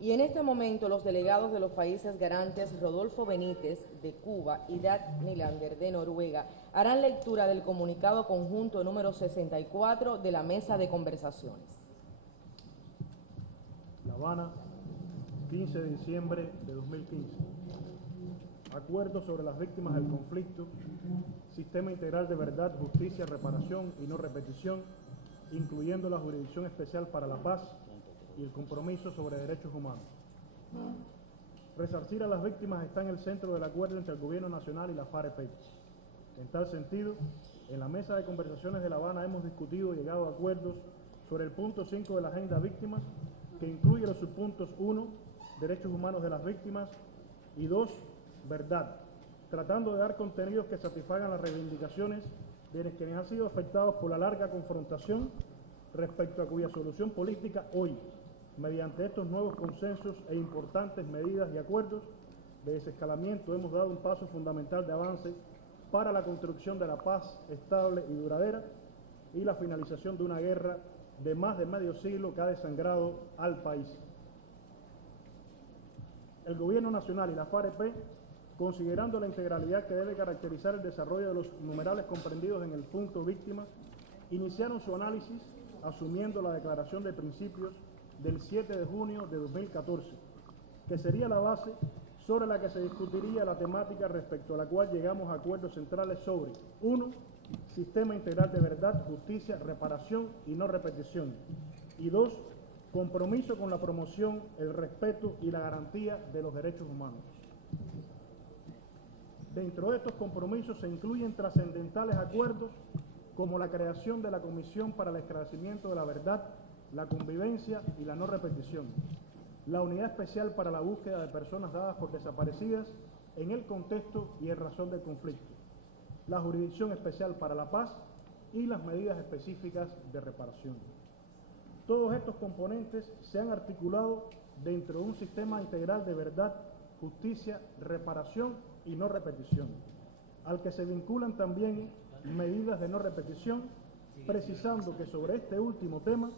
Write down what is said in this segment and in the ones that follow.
Y en este momento los delegados de los países garantes Rodolfo Benítez, de Cuba, y Dag Nylander, de Noruega, harán lectura del comunicado conjunto número 64 de la mesa de conversaciones. La Habana, 15 de diciembre de 2015. Acuerdo sobre las víctimas del conflicto, sistema integral de verdad, justicia, reparación y no repetición, incluyendo la Jurisdicción Especial para la Paz y el compromiso sobre derechos humanos. Resarcir a las víctimas está en el centro del acuerdo entre el Gobierno Nacional y la FAREP. En tal sentido, en la mesa de conversaciones de La Habana hemos discutido y llegado a acuerdos sobre el punto 5 de la Agenda Víctimas, que incluye los subpuntos 1, derechos humanos de las víctimas, y 2, verdad, tratando de dar contenidos que satisfagan las reivindicaciones de quienes han sido afectados por la larga confrontación, respecto a cuya solución política hoy, mediante estos nuevos consensos e importantes medidas y acuerdos de desescalamiento, hemos dado un paso fundamental de avance para la construcción de la paz estable y duradera y la finalización de una guerra de más de medio siglo que ha desangrado al país. El Gobierno Nacional y la FAREP, considerando la integralidad que debe caracterizar el desarrollo de los numerales comprendidos en el punto víctimas, iniciaron su análisis asumiendo la Declaración de Principios del 7 de junio de 2014, que sería la base sobre la que se discutiría la temática respecto a la cual llegamos a acuerdos centrales sobre 1. Sistema integral de verdad, justicia, reparación y no repetición, y 2. Compromiso con la promoción, el respeto y la garantía de los derechos humanos. Dentro de estos compromisos se incluyen trascendentales acuerdos como la creación de la Comisión para el Esclarecimiento de la Verdad, la Convivencia y la No Repetición, la Unidad Especial para la Búsqueda de Personas dadas por desaparecidas en el contexto y en razón del conflicto, la Jurisdicción Especial para la Paz y las medidas específicas de reparación. Todos estos componentes se han articulado dentro de un sistema integral de verdad, justicia, reparación y no repetición, al que se vinculan también medidas de no repetición, precisando que sobre este último tema,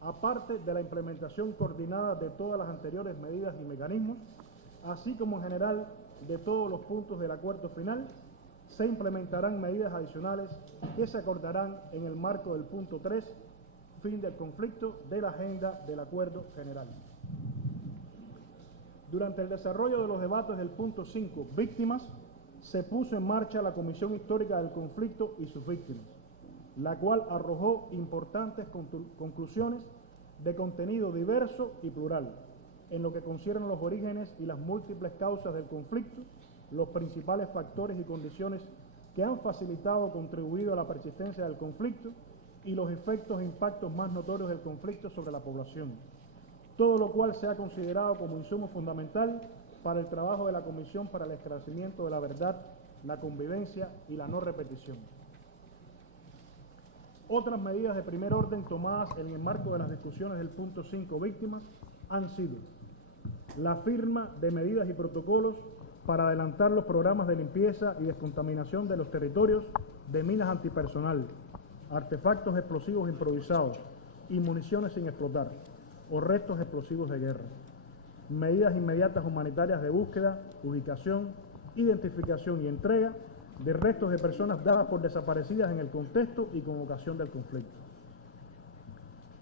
aparte de la implementación coordinada de todas las anteriores medidas y mecanismos, así como en general de todos los puntos del acuerdo final, se implementarán medidas adicionales que se acordarán en el marco del punto 3, fin del conflicto, de la agenda del acuerdo general. Durante el desarrollo de los debates del punto 5, víctimas, se puso en marcha la Comisión Histórica del Conflicto y sus víctimas, la cual arrojó importantes conclusiones de contenido diverso y plural, en lo que concierne a los orígenes y las múltiples causas del conflicto, los principales factores y condiciones que han facilitado o contribuido a la persistencia del conflicto y los efectos e impactos más notorios del conflicto sobre la población, todo lo cual se ha considerado como insumo fundamental para el trabajo de la Comisión para el Esclarecimiento de la Verdad, la Convivencia y la No Repetición. Otras medidas de primer orden tomadas en el marco de las discusiones del punto 5 víctimas han sido la firma de medidas y protocolos para adelantar los programas de limpieza y descontaminación de los territorios de minas antipersonal, artefactos explosivos improvisados y municiones sin explotar o restos explosivos de guerra, medidas inmediatas humanitarias de búsqueda, ubicación, identificación y entrega de restos de personas dadas por desaparecidas en el contexto y con ocasión del conflicto.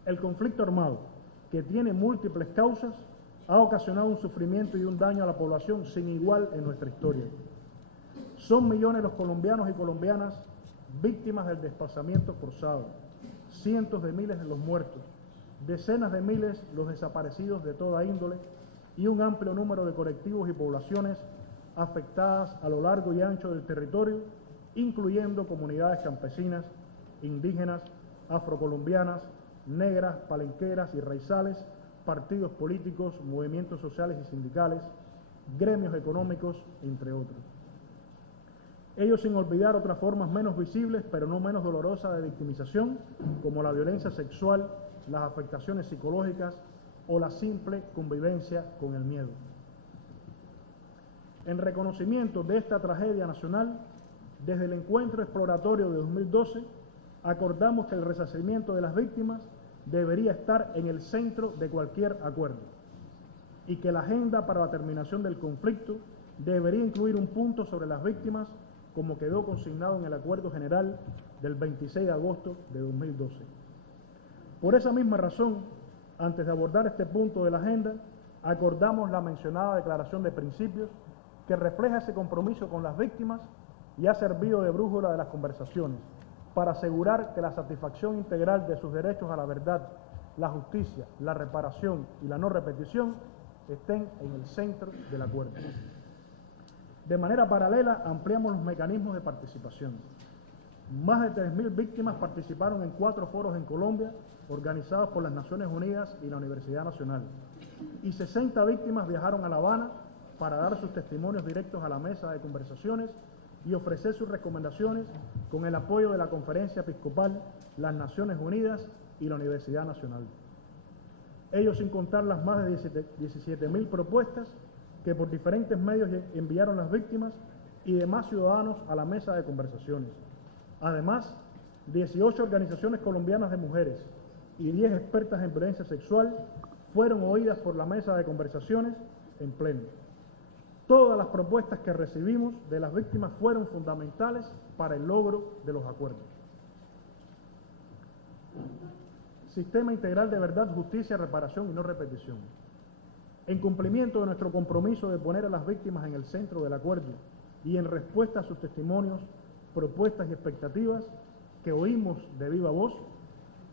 El conflicto armado, que tiene múltiples causas, ha ocasionado un sufrimiento y un daño a la población sin igual en nuestra historia. Son millones los colombianos y colombianas víctimas del desplazamiento forzado, cientos de miles de los muertos, decenas de miles los desaparecidos de toda índole y un amplio número de colectivos y poblaciones afectadas a lo largo y ancho del territorio, incluyendo comunidades campesinas, indígenas, afrocolombianas, negras, palenqueras y raizales, partidos políticos, movimientos sociales y sindicales, gremios económicos, entre otros. Ello sin olvidar otras formas menos visibles, pero no menos dolorosas de victimización, como la violencia sexual, las afectaciones psicológicas o la simple convivencia con el miedo. En reconocimiento de esta tragedia nacional, desde el encuentro exploratorio de 2012, acordamos que el resarcimiento de las víctimas debería estar en el centro de cualquier acuerdo. y que la agenda para la terminación del conflicto debería incluir un punto sobre las víctimas, como quedó consignado en el Acuerdo General del 26 de agosto de 2012. Por esa misma razón, antes de abordar este punto de la agenda, acordamos la mencionada declaración de principios que refleja ese compromiso con las víctimas y ha servido de brújula de las conversaciones para asegurar que la satisfacción integral de sus derechos a la verdad, la justicia, la reparación y la no repetición estén en el centro del acuerdo. De manera paralela, ampliamos los mecanismos de participación. Más de 3.000 víctimas participaron en 4 foros en Colombia, organizados por las Naciones Unidas y la Universidad Nacional, y 60 víctimas viajaron a La Habana para dar sus testimonios directos a la mesa de conversaciones y ofrecer sus recomendaciones con el apoyo de la Conferencia Episcopal, las Naciones Unidas y la Universidad Nacional. Ello sin contar las más de 17.000 propuestas que por diferentes medios enviaron las víctimas y demás ciudadanos a la mesa de conversaciones. Además, 18 organizaciones colombianas de mujeres y 10 expertas en violencia sexual fueron oídas por la mesa de conversaciones en pleno. Todas las propuestas que recibimos de las víctimas fueron fundamentales para el logro de los acuerdos. Sistema integral de verdad, justicia, reparación y no repetición. En cumplimiento de nuestro compromiso de poner a las víctimas en el centro del acuerdo y en respuesta a sus testimonios, propuestas y expectativas que oímos de viva voz,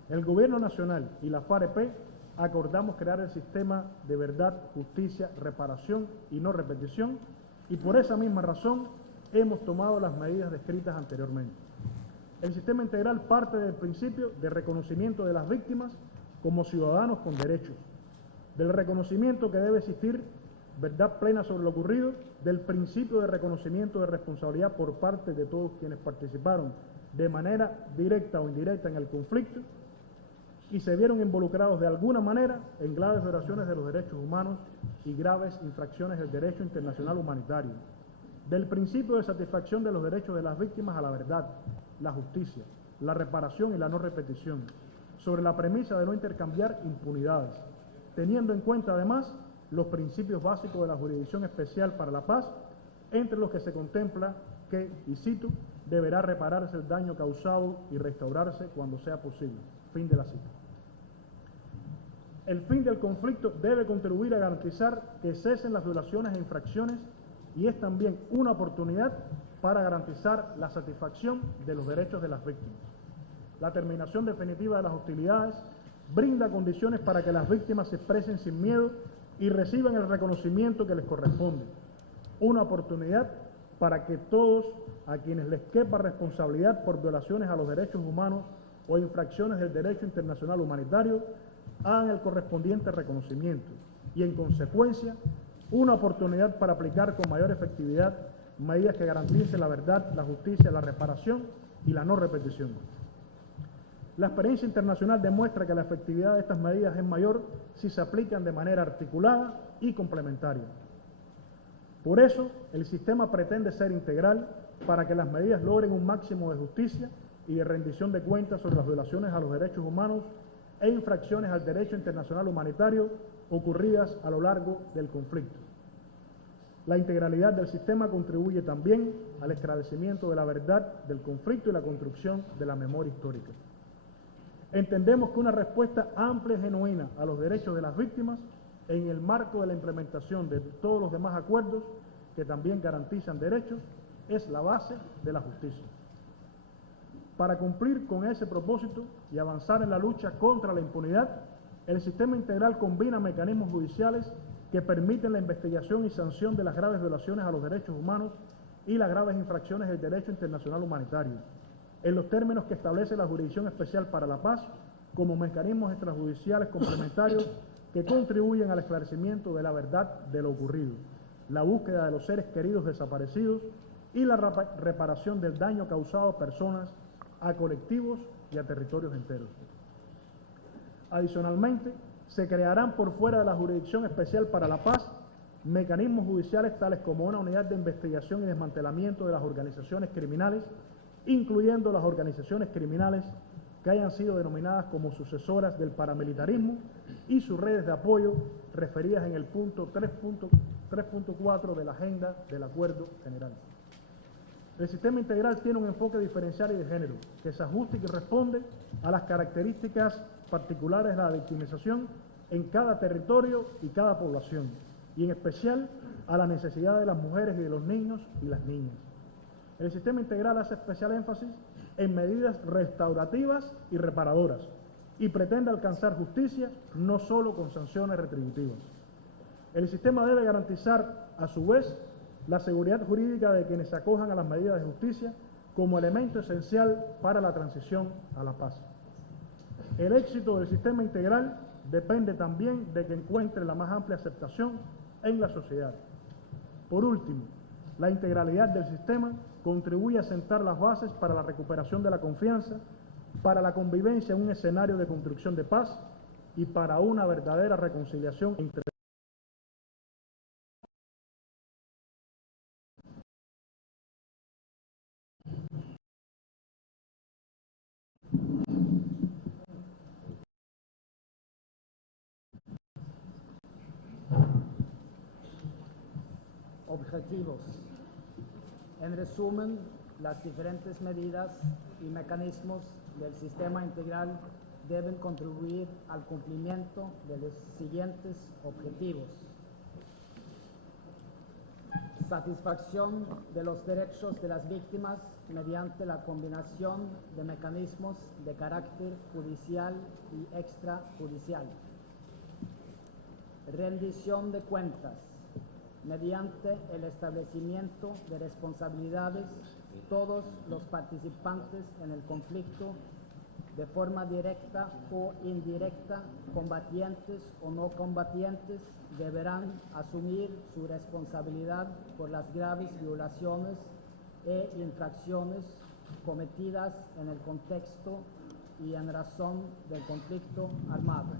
el Gobierno Nacional y la FAREP acordamos crear el sistema de verdad, justicia, reparación y no repetición, y por esa misma razón hemos tomado las medidas descritas anteriormente. El sistema integral parte del principio de reconocimiento de las víctimas como ciudadanos con derechos, del reconocimiento que debe existir verdad plena sobre lo ocurrido, del principio de reconocimiento de responsabilidad por parte de todos quienes participaron de manera directa o indirecta en el conflicto y se vieron involucrados de alguna manera en graves violaciones de los derechos humanos y graves infracciones del derecho internacional humanitario, del principio de satisfacción de los derechos de las víctimas a la verdad, la justicia, la reparación y la no repetición, sobre la premisa de no intercambiar impunidades, teniendo en cuenta además los principios básicos de la Jurisdicción Especial para la Paz, entre los que se contempla que, y cito, deberá repararse el daño causado y restaurarse cuando sea posible. Fin de la cita. El fin del conflicto debe contribuir a garantizar que cesen las violaciones e infracciones y es también una oportunidad para garantizar la satisfacción de los derechos de las víctimas. La terminación definitiva de las hostilidades brinda condiciones para que las víctimas se expresen sin miedo y reciban el reconocimiento que les corresponde. Una oportunidad para que todos a quienes les quepa responsabilidad por violaciones a los derechos humanos o infracciones del derecho internacional humanitario hagan el correspondiente reconocimiento y, en consecuencia, una oportunidad para aplicar con mayor efectividad medidas que garanticen la verdad, la justicia, la reparación y la no repetición. La experiencia internacional demuestra que la efectividad de estas medidas es mayor si se aplican de manera articulada y complementaria. Por eso, el sistema pretende ser integral para que las medidas logren un máximo de justicia y de rendición de cuentas sobre las violaciones a los derechos humanos e infracciones al derecho internacional humanitario ocurridas a lo largo del conflicto. La integralidad del sistema contribuye también al esclarecimiento de la verdad del conflicto y la construcción de la memoria histórica. Entendemos que una respuesta amplia y genuina a los derechos de las víctimas en el marco de la implementación de todos los demás acuerdos que también garantizan derechos es la base de la justicia. Para cumplir con ese propósito y avanzar en la lucha contra la impunidad, el sistema integral combina mecanismos judiciales que permiten la investigación y sanción de las graves violaciones a los derechos humanos y las graves infracciones del derecho internacional humanitario, en los términos que establece la Jurisdicción Especial para la Paz, como mecanismos extrajudiciales complementarios que contribuyen al esclarecimiento de la verdad de lo ocurrido, la búsqueda de los seres queridos desaparecidos y la reparación del daño causado a personas, a colectivos y a territorios enteros. Adicionalmente, se crearán por fuera de la Jurisdicción Especial para la Paz mecanismos judiciales tales como una unidad de investigación y desmantelamiento de las organizaciones criminales, incluyendo las organizaciones criminales que hayan sido denominadas como sucesoras del paramilitarismo y sus redes de apoyo referidas en el punto 3.4 de la agenda del Acuerdo General. El sistema integral tiene un enfoque diferencial y de género que se ajusta y que responde a las características particulares de la victimización en cada territorio y cada población, y en especial a la necesidad de las mujeres y de los niños y las niñas. El sistema integral hace especial énfasis en medidas restaurativas y reparadoras y pretende alcanzar justicia no solo con sanciones retributivas. El sistema debe garantizar, a su vez, la seguridad jurídica de quienes se acojan a las medidas de justicia como elemento esencial para la transición a la paz. El éxito del sistema integral depende también de que encuentre la más amplia aceptación en la sociedad. Por último, la integralidad del sistema contribuye a sentar las bases para la recuperación de la confianza, para la convivencia en un escenario de construcción de paz y para una verdadera reconciliación entre objetivos. En resumen, las diferentes medidas y mecanismos del sistema integral deben contribuir al cumplimiento de los siguientes objetivos: satisfacción de los derechos de las víctimas mediante la combinación de mecanismos de carácter judicial y extrajudicial; rendición de cuentas mediante el establecimiento de responsabilidades de todos los participantes en el conflicto, de forma directa o indirecta, combatientes o no combatientes, deberán asumir su responsabilidad por las graves violaciones e infracciones cometidas en el contexto y en razón del conflicto armado.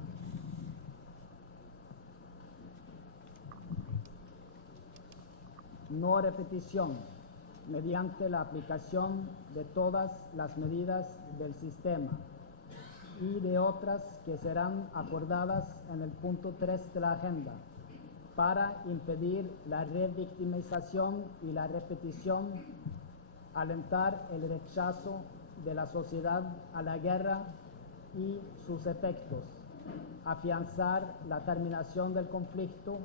No repetición, mediante la aplicación de todas las medidas del sistema y de otras que serán acordadas en el punto 3 de la agenda, para impedir la revictimización y la repetición, alentar el rechazo de la sociedad a la guerra y sus efectos, afianzar la terminación del conflicto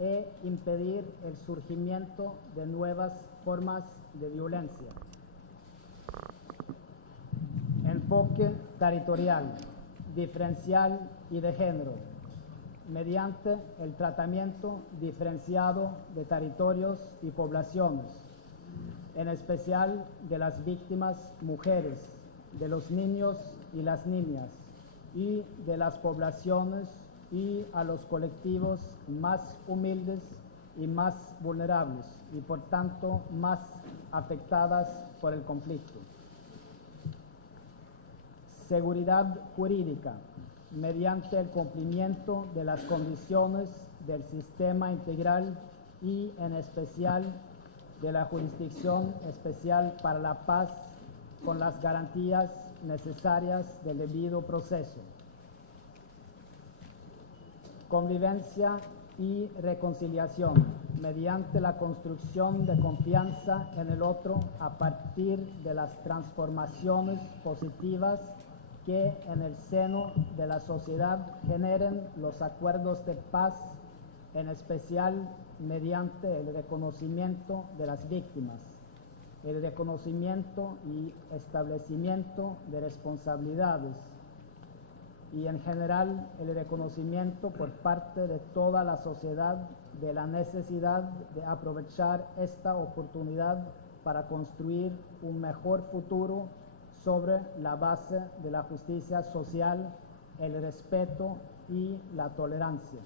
e impedir el surgimiento de nuevas formas de violencia. Enfoque territorial, diferencial y de género, mediante el tratamiento diferenciado de territorios y poblaciones, en especial de las víctimas mujeres, de los niños y las niñas, y de las poblaciones y a los colectivos más humildes y más vulnerables y por tanto más afectadas por el conflicto. Seguridad jurídica, mediante el cumplimiento de las condiciones del sistema integral y en especial de la Jurisdicción Especial para la Paz, con las garantías necesarias del debido proceso. Convivencia y reconciliación, mediante la construcción de confianza en el otro a partir de las transformaciones positivas que en el seno de la sociedad generen los acuerdos de paz, en especial mediante el reconocimiento de las víctimas, el reconocimiento y establecimiento de responsabilidades, y en general el reconocimiento por parte de toda la sociedad de la necesidad de aprovechar esta oportunidad para construir un mejor futuro sobre la base de la justicia social, el respeto y la tolerancia.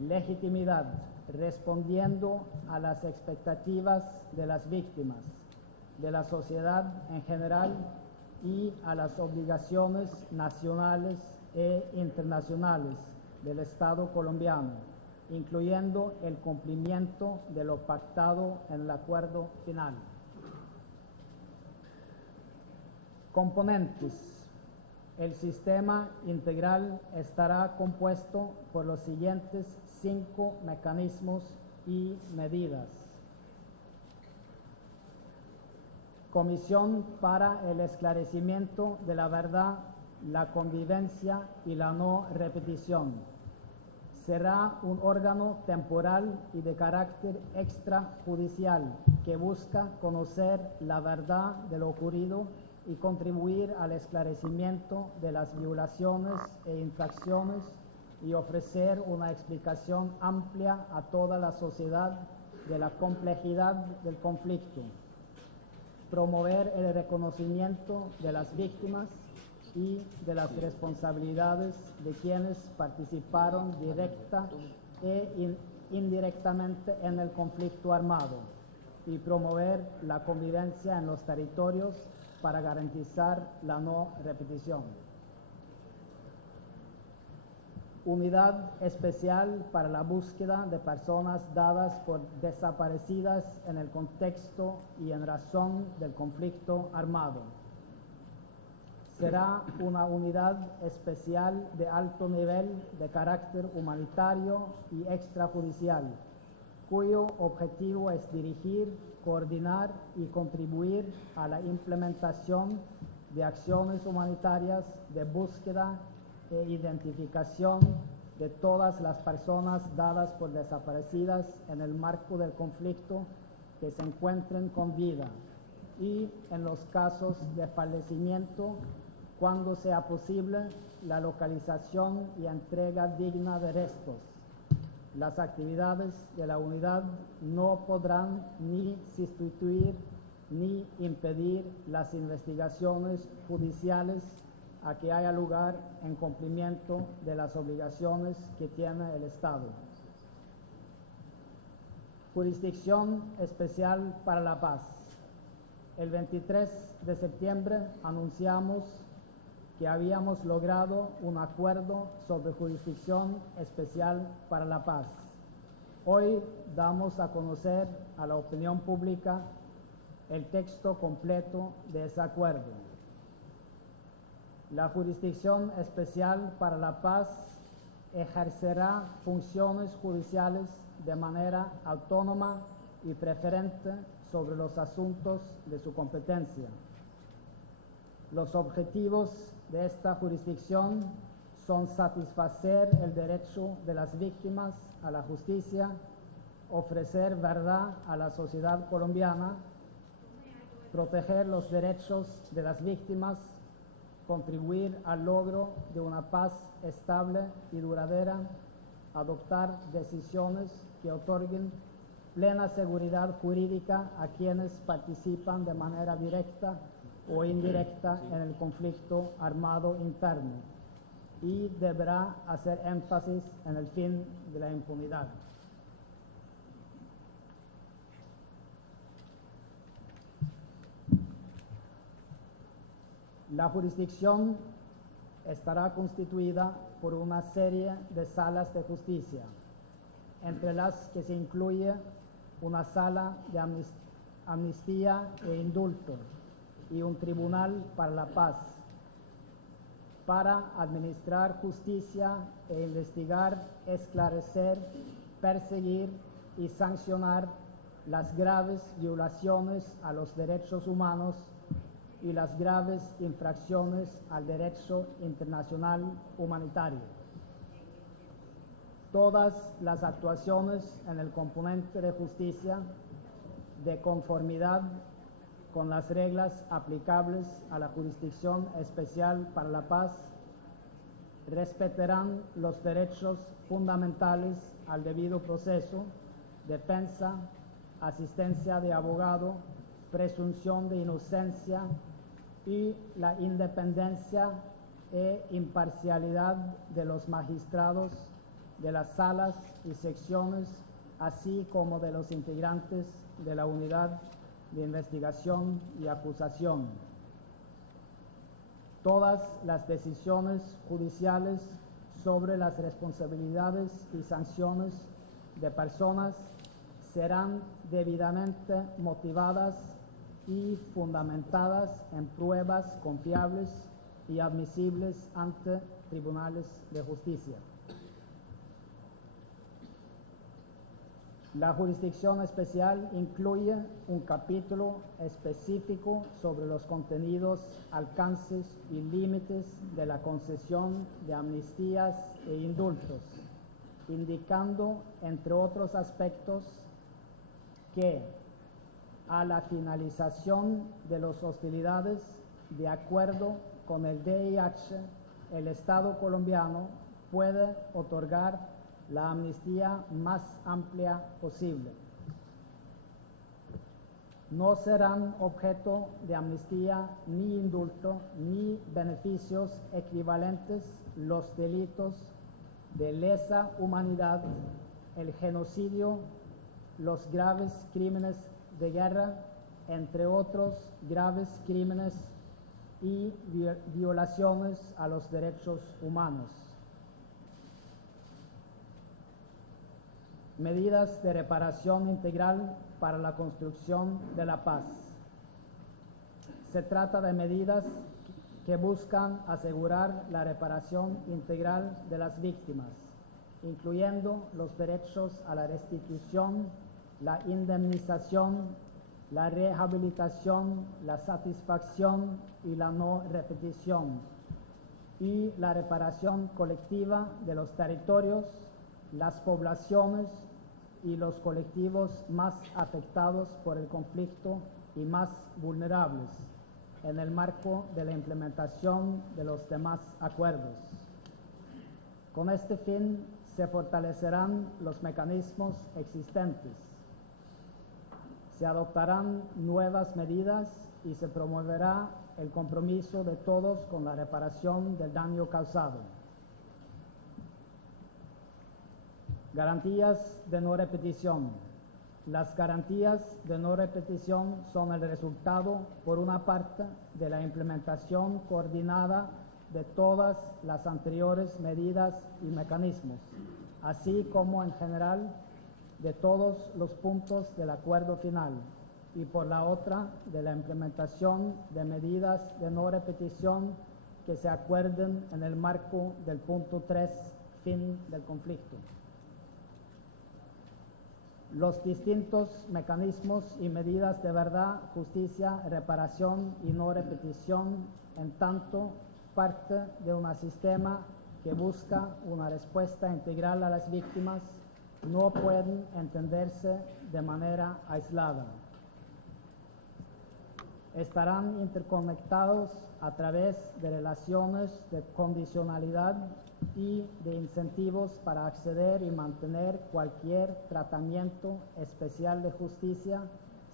Legitimidad, respondiendo a las expectativas de las víctimas, de la sociedad en general y a las obligaciones nacionales e internacionales del Estado colombiano, incluyendo el cumplimiento de lo pactado en el acuerdo final. Componentes. El sistema integral estará compuesto por los siguientes 5 mecanismos y medidas. Comisión para el esclarecimiento de la verdad, la convivencia y la no repetición. Será un órgano temporal y de carácter extrajudicial que busca conocer la verdad de lo ocurrido y contribuir al esclarecimiento de las violaciones e infracciones y ofrecer una explicación amplia a toda la sociedad de la complejidad del conflicto. Promover el reconocimiento de las víctimas y de las responsabilidades de quienes participaron directa e indirectamente en el conflicto armado y promover la convivencia en los territorios para garantizar la no repetición. Unidad especial para la búsqueda de personas dadas por desaparecidas en el contexto y en razón del conflicto armado. Será una unidad especial de alto nivel de carácter humanitario y extrajudicial, cuyo objetivo es dirigir, coordinar y contribuir a la implementación de acciones humanitarias de búsqueda e identificación de todas las personas dadas por desaparecidas en el marco del conflicto que se encuentren con vida y, en los casos de fallecimiento, cuando sea posible, la localización y entrega digna de restos. Las actividades de la unidad no podrán ni sustituir ni impedir las investigaciones judiciales a que haya lugar en cumplimiento de las obligaciones que tiene el Estado. Jurisdicción especial para la paz. El 23 de septiembre anunciamos que habíamos logrado un acuerdo sobre jurisdicción especial para la paz. Hoy damos a conocer a la opinión pública el texto completo de ese acuerdo. La Jurisdicción Especial para la Paz ejercerá funciones judiciales de manera autónoma y preferente sobre los asuntos de su competencia. Los objetivos de esta jurisdicción son satisfacer el derecho de las víctimas a la justicia, ofrecer verdad a la sociedad colombiana, proteger los derechos de las víctimas, contribuir al logro de una paz estable y duradera, adoptar decisiones que otorguen plena seguridad jurídica a quienes participan de manera directa o indirecta en el conflicto armado interno, y deberá hacer énfasis en el fin de la impunidad. La jurisdicción estará constituida por una serie de salas de justicia, entre las que se incluye una sala de amnistía e indulto y un tribunal para la paz, para administrar justicia e investigar, esclarecer, perseguir y sancionar las graves violaciones a los derechos humanos y las graves infracciones al derecho internacional humanitario. Todas las actuaciones en el componente de justicia, de conformidad con las reglas aplicables a la Jurisdicción Especial para la Paz, respetarán los derechos fundamentales al debido proceso, defensa, asistencia de abogado, presunción de inocencia y la independencia e imparcialidad de los magistrados de las salas y secciones, así como de los integrantes de la unidad de investigación y acusación. Todas las decisiones judiciales sobre las responsabilidades y sanciones de personas serán debidamente motivadas y fundamentadas en pruebas confiables y admisibles ante tribunales de justicia. La jurisdicción especial incluye un capítulo específico sobre los contenidos, alcances y límites de la concesión de amnistías e indultos, indicando, entre otros aspectos, que a la finalización de las hostilidades, de acuerdo con el DIH, el Estado colombiano puede otorgar la amnistía más amplia posible. No serán objeto de amnistía ni indulto ni beneficios equivalentes los delitos de lesa humanidad, el genocidio, los graves crímenes de guerra, entre otros graves crímenes y violaciones a los derechos humanos. Medidas de reparación integral para la construcción de la paz. Se trata de medidas que buscan asegurar la reparación integral de las víctimas, incluyendo los derechos a la restitución, la indemnización, la rehabilitación, la satisfacción y la no repetición, y la reparación colectiva de los territorios, las poblaciones y los colectivos más afectados por el conflicto y más vulnerables, en el marco de la implementación de los demás acuerdos. Con este fin, se fortalecerán los mecanismos existentes, se adoptarán nuevas medidas y se promoverá el compromiso de todos con la reparación del daño causado. Garantías de no repetición. Las garantías de no repetición son el resultado, por una parte, de la implementación coordinada de todas las anteriores medidas y mecanismos, así como en general de todos los puntos del acuerdo final, y por la otra, de la implementación de medidas de no repetición que se acuerden en el marco del punto 3, fin del conflicto. Los distintos mecanismos y medidas de verdad, justicia, reparación y no repetición, en tanto parte de un sistema que busca una respuesta integral a las víctimas, no pueden entenderse de manera aislada. Estarán interconectados a través de relaciones de condicionalidad y de incentivos para acceder y mantener cualquier tratamiento especial de justicia,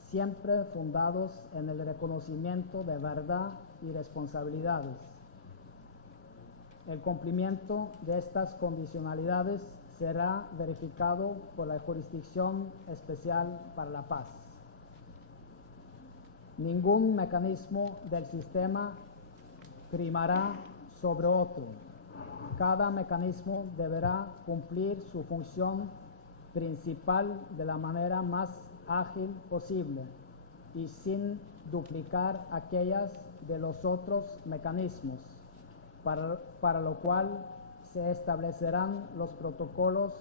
siempre fundados en el reconocimiento de verdad y responsabilidades. El cumplimiento de estas condicionalidades será verificado por la Jurisdicción Especial para la Paz. Ningún mecanismo del sistema primará sobre otro. Cada mecanismo deberá cumplir su función principal de la manera más ágil posible y sin duplicar aquellas de los otros mecanismos, para lo cual se establecerán los protocolos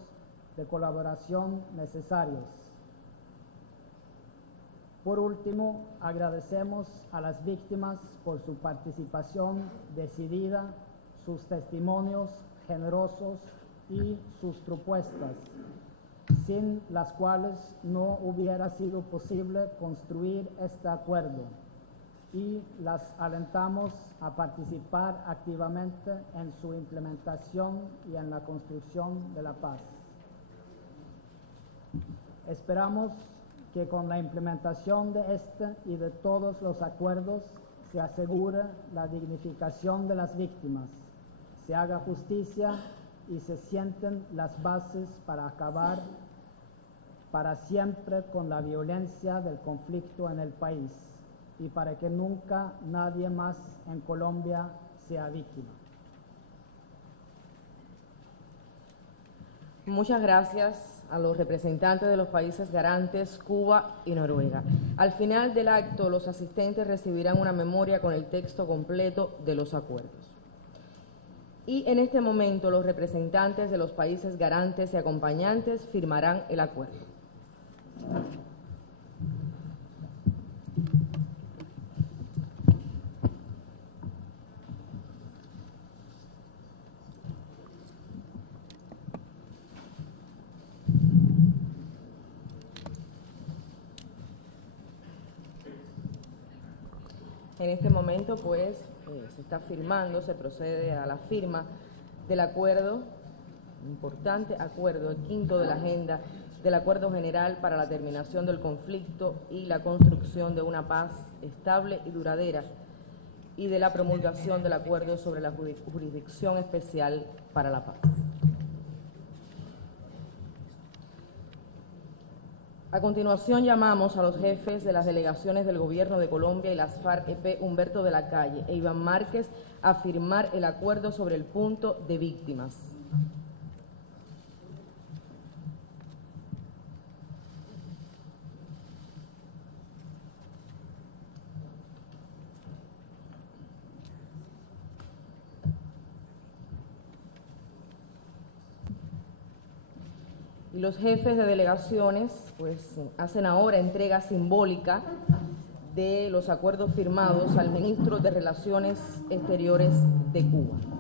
de colaboración necesarios. Por último, agradecemos a las víctimas por su participación decidida, sus testimonios generosos y sus propuestas, sin las cuales no hubiera sido posible construir este acuerdo, y las alentamos a participar activamente en su implementación y en la construcción de la paz. Esperamos que con la implementación de este y de todos los acuerdos se asegure la dignificación de las víctimas, se haga justicia y se sienten las bases para acabar para siempre con la violencia del conflicto en el país y para que nunca nadie más en Colombia sea víctima. Muchas gracias, a los representantes de los países garantes, Cuba y Noruega. Al final del acto, los asistentes recibirán una memoria con el texto completo de los acuerdos. Y en este momento, los representantes de los países garantes y acompañantes firmarán el acuerdo. En este momento, pues, se está firmando, se procede a la firma del acuerdo, importante acuerdo, el quinto de la agenda del Acuerdo General para la terminación del conflicto y la construcción de una paz estable y duradera, y de la promulgación del acuerdo sobre la Jurisdicción Especial para la Paz. A continuación, llamamos a los jefes de las delegaciones del Gobierno de Colombia y las FARC-EP, Humberto de la Calle e Iván Márquez, a firmar el acuerdo sobre el punto de víctimas. Y los jefes de delegaciones pues hacen ahora entrega simbólica de los acuerdos firmados al ministro de Relaciones Exteriores de Cuba.